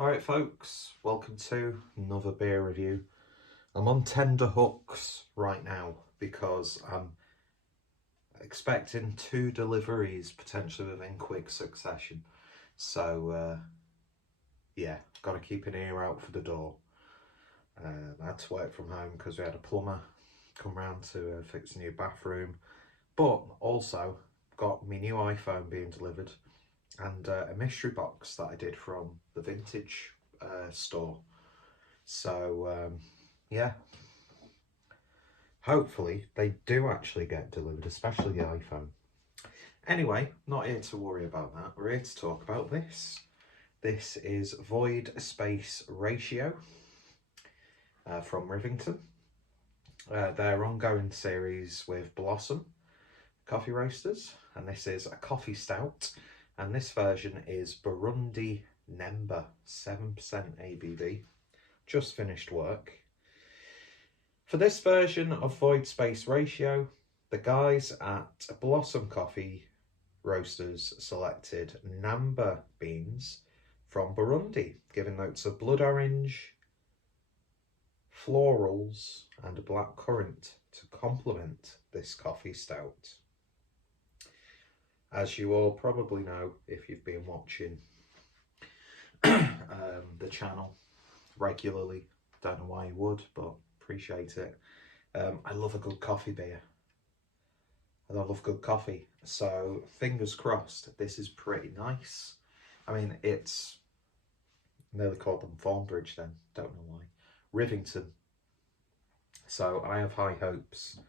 Alright folks, welcome to another beer review. I'm on tender hooks right now because I'm expecting 2 deliveries potentially within quick succession. So yeah, got to keep an ear out for the door. I had to work from home because we had a plumber come round to fix a new bathroom, but also got my new iPhone being delivered and a mystery box that I did from the vintage store. So yeah, hopefully they do actually get delivered, especially the iPhone. Anyway, not here to worry about that. We're here to talk about this. This is Void Space Ratio from Rivington. Their ongoing series with Blossom coffee roasters, and this is a coffee stout, and this version is Burundi Nemba, 7% ABV. Just finished work. For this version of Void Space Ratio, the guys at Blossom Coffee Roasters selected Nemba beans from Burundi, giving notes of blood orange, florals and black currant to complement this coffee stout. As you all probably know if you've been watching the channel regularly, don't know why you would, but appreciate it. I love a good coffee beer. I love good coffee, so fingers crossed this is pretty nice. I mean, it's nearly called them Thornbridge then, don't know why. Rivington. So I have high hopes.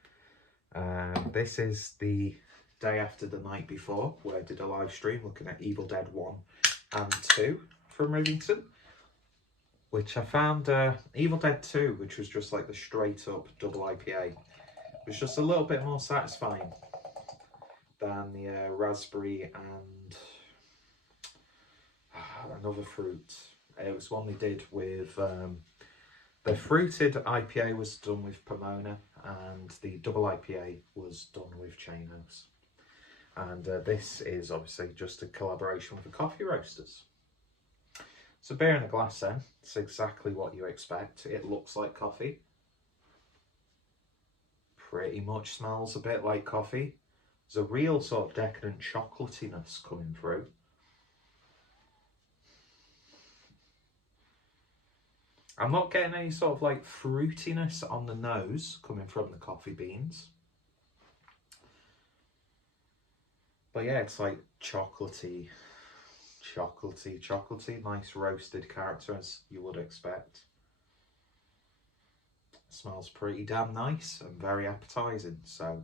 This is the day after the night before, where I did a live stream looking at Evil Dead 1 and 2 from Rivington, which I found Evil Dead 2, which was just like the straight up double IPA, was just a little bit more satisfying than the raspberry and another fruit. It was one they did with the fruited IPA was done with Pomona, and the double IPA was done with Chanos. And this is obviously just a collaboration with the coffee roasters. So beer in a glass then, it's exactly what you expect. It looks like coffee. Pretty much smells a bit like coffee. There's a real sort of decadent chocolatiness coming through. I'm not getting any sort of like fruitiness on the nose coming from the coffee beans. But yeah, it's like chocolatey, nice roasted character as you would expect. It smells pretty damn nice and very appetizing. So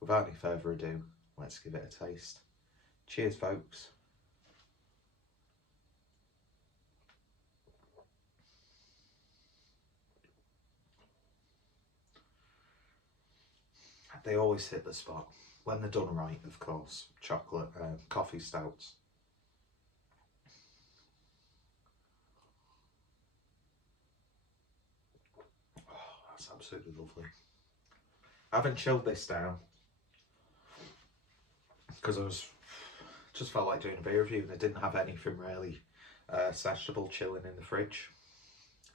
without any further ado, let's give it a taste. Cheers, folks. They always hit the spot when they're done right, of course. Chocolate coffee stouts. Oh, that's absolutely lovely. I haven't chilled this down because I just felt like doing a beer review and I didn't have anything really sessionable chilling in the fridge.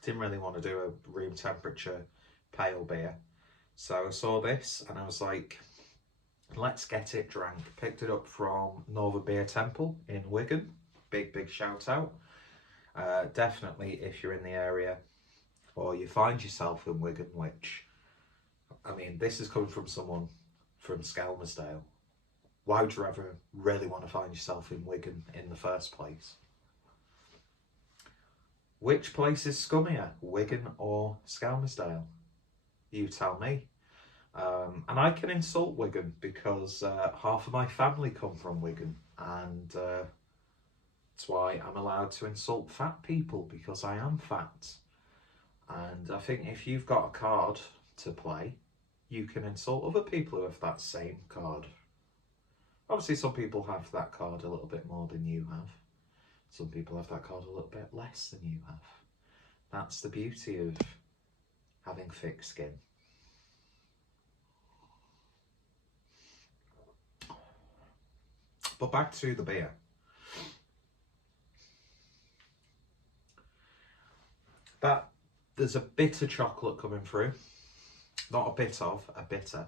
Didn't really want to do a room temperature pale beer. So I saw this and I was like, let's get it drank. Picked it up from Northern Beer Temple in Wigan. Big shout out. Definitely if you're in the area or you find yourself in Wigan, which, I mean, this is coming from someone from Skelmersdale. Why would you ever really want to find yourself in Wigan in the first place? Which place is scummier, Wigan or Skelmersdale? You tell me. And I can insult Wigan because half of my family come from Wigan, and that's why I'm allowed to insult fat people, because I am fat. And I think if you've got a card to play, you can insult other people who have that same card. Obviously, some people have that card a little bit more than you have. Some people have that card a little bit less than you have. That's the beauty of having thick skin. But back to the beer. That there's a bitter chocolate coming through. Not a bit of, a bitter.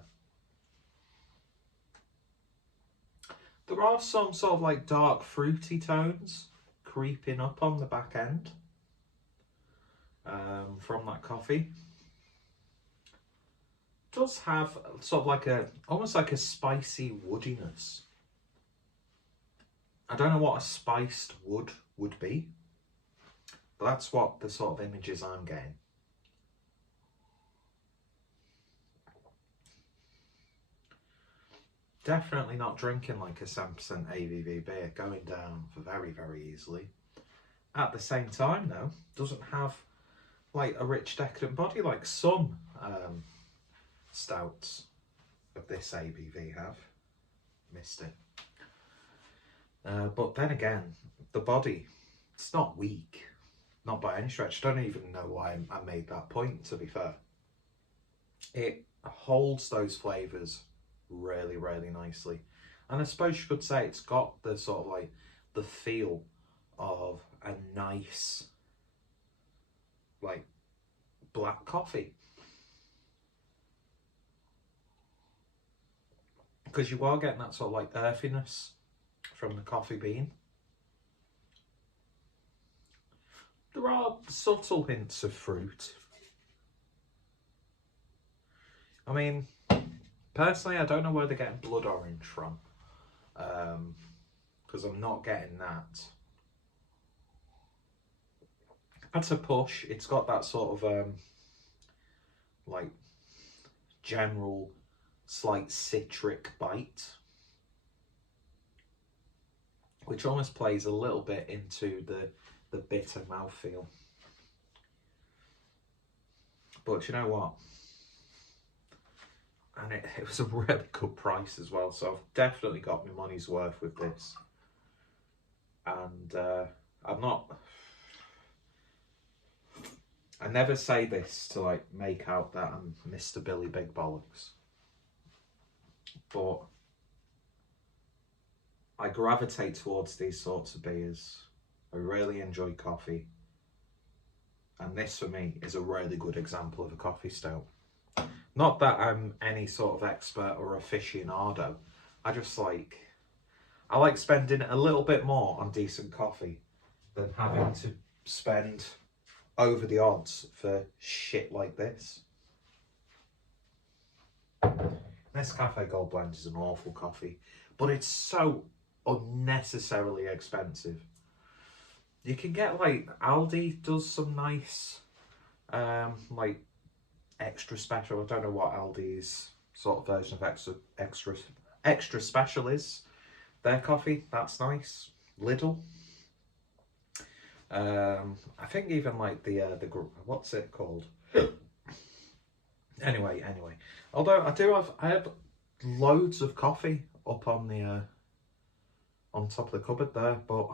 There are some sort of like dark fruity tones creeping up on the back end from that coffee. It does have sort of like almost like a spicy woodiness. I don't know what a spiced wood would be, but that's what the sort of images I'm getting. Definitely not drinking like a 7% ABV beer, going down very, very easily. At the same time though, doesn't have like a rich decadent body like some stouts of this ABV have. Missed it. But then again, the body, it's not weak, not by any stretch. I don't even know why I made that point, to be fair. It holds those flavours really, really nicely. And I suppose you could say it's got the sort of like the feel of a nice like black coffee. Because you are getting that sort of like earthiness from the coffee bean. There are subtle hints of fruit. I mean, personally, I don't know where they're getting blood orange from, because I'm not getting that. That's a push. It's got that sort of like general slight citric bite, which almost plays a little bit into the bitter mouthfeel. But you know what? And it was a really good price as well, so I've definitely got my money's worth with this. And I never say this to like make out that I'm Mr. Billy Big Bollocks, but I gravitate towards these sorts of beers. I really enjoy coffee, and this for me is a really good example of a coffee stout. Not that I'm any sort of expert or aficionado. I like spending a little bit more on decent coffee than having to spend over the odds for shit like this. Nescafe Gold Blend is an awful coffee, but it's so unnecessarily expensive. You can get like Aldi does some nice like extra special. I don't know what Aldi's sort of version of extra special is. Their coffee, that's nice. Lidl. I think even like the what's it called? Anyway. Although I have loads of coffee up on the on top of the cupboard there, but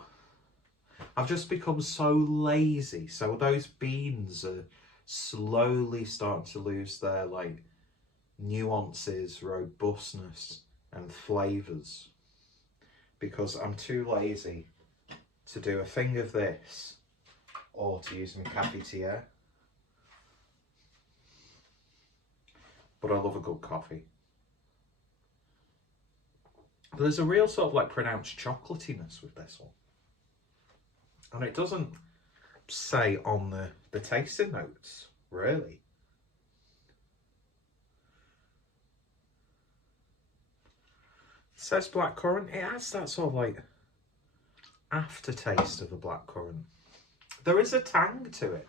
I've just become so lazy. So those beans are slowly starting to lose their like nuances, robustness, and flavours, because I'm too lazy to do a thing of this or to use my cafetiere. But I love a good coffee. There's a real sort of like pronounced chocolatiness with this one, and it doesn't say on the tasting notes really. It says blackcurrant. It has that sort of like aftertaste of a blackcurrant. There is a tang to it.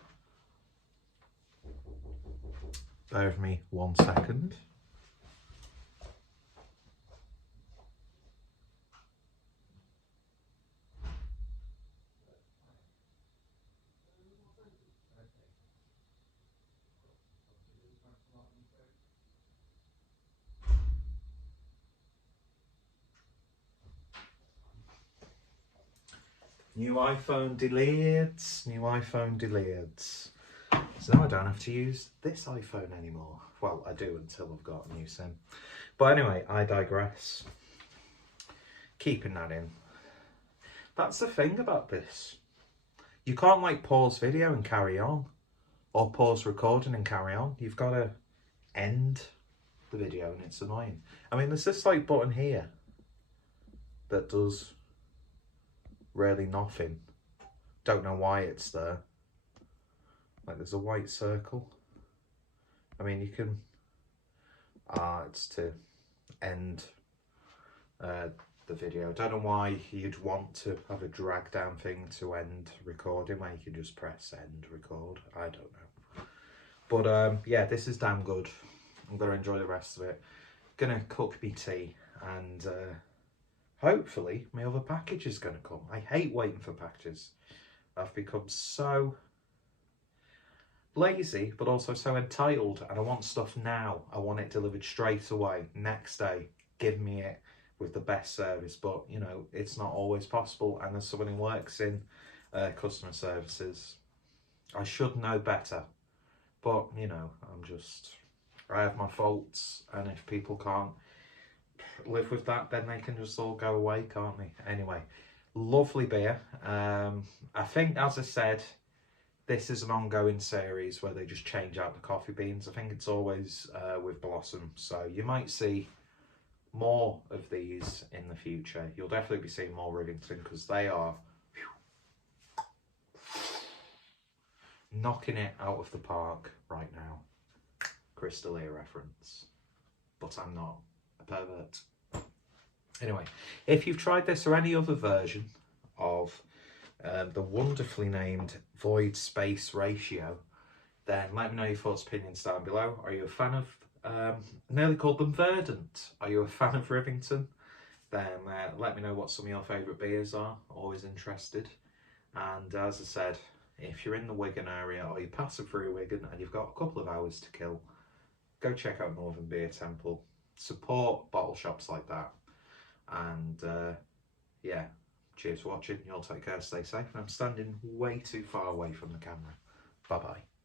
Bear with me 1 second. New iPhone deletes, new iPhone deletes. So now I don't have to use this iPhone anymore. Well, I do until I've got a new SIM. But anyway, I digress. Keeping that in. That's the thing about this. You can't like pause video and carry on. or pause recording and carry on. You've got to end the video, and it's annoying. I mean, there's this like button here that does really nothing. Don't know why it's there. Like there's a white circle. I mean, you can, it's to end the video. Don't know why you'd want to have a drag down thing to end recording where you can just press end record. I don't know. But yeah, this is damn good. I'm going to enjoy the rest of it. Gonna cook me tea, and hopefully my other package is going to come. I hate waiting for packages. I've become so lazy, but also so entitled, and I want stuff now. I want it delivered straight away, next day. Give me it with the best service. But you know, it's not always possible, and as someone who works in customer services, I should know better. But you know, I have my faults, and if people can't live with that, then they can just all go away, can't they? Anyway, lovely beer. I think, as I said, this is an ongoing series where they just change out the coffee beans. I think it's always with Blossom, so you might see more of these in the future. You'll definitely be seeing more Rivington, because they are knocking it out of the park right now. Crystalia reference, but I'm not a pervert. Anyway, if you've tried this or any other version of the wonderfully named Void Space Ratio, then let me know your thoughts, opinions down below. Are you a fan of, nearly called them Verdant, are you a fan of Rivington? Then let me know what some of your favourite beers are, always interested. And as I said, if you're in the Wigan area or you're passing through Wigan and you've got a couple of hours to kill, go check out Northern Beer Temple. Support bottle shops like that. And yeah, cheers for watching. You all take care, stay safe. And I'm standing way too far away from the camera. Bye bye.